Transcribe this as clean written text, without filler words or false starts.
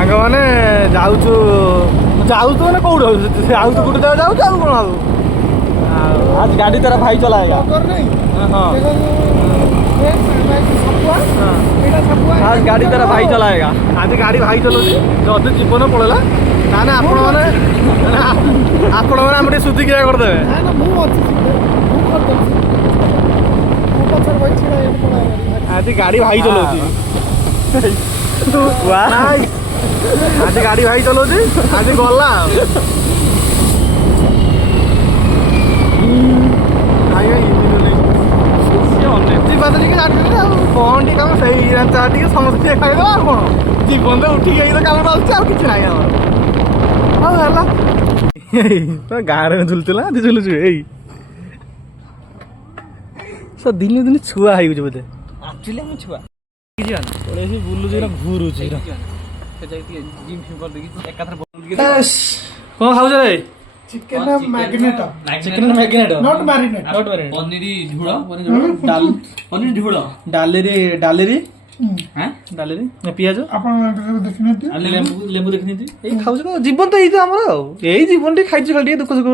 ସାଙ୍ଗମାନେ ଯାଉଛୁ ଯାଉଛୁ ମାନେ କୋଉଠି ଯାଉଛୁ ଗୋଟେ ଜାଗା ଯାଉଛୁ ଆଉ କ'ଣ ଆଉ आज गाड़ी तेरा भाई चलाएगा आज गाड़ी तेरा भाई चलाएगा आज गाड़ी भाई चलाଉଛି ଯଦି ଜୀବନ ପଳେଇଲା ତାହେଲେ ଆପଣମାନେ ଆମେ ଟିକେ ସୁଧିକିଆ କରିଦେବେ ଆଜି ଗାଡ଼ି ଭାଇ ଚଲାଉଛି ଆଜି ଗାଡ଼ି ଭାଇ ଚଲାଉଛି ଆଜି ଗଲା कौन टी कम सही चाह टी समस्या खाईद आ कौन जीवन तो उठी कम रोचे आ कि तो गाँव में झुलुला झुलुचु सब दिन दिन छुआ हो बोधे एक्चुअली हम छुआ बुलुच घूरुच कौन खाऊ रे chicken magnet not marinate paneer झोଳ पनीर झोଳ डालेरी डालेरी डालेरी पियाज आपण देखिनथि लेंबू देखिनी खाऊ जीवन तो यही आमर यही जीवन टी खाई खाली दुख सुख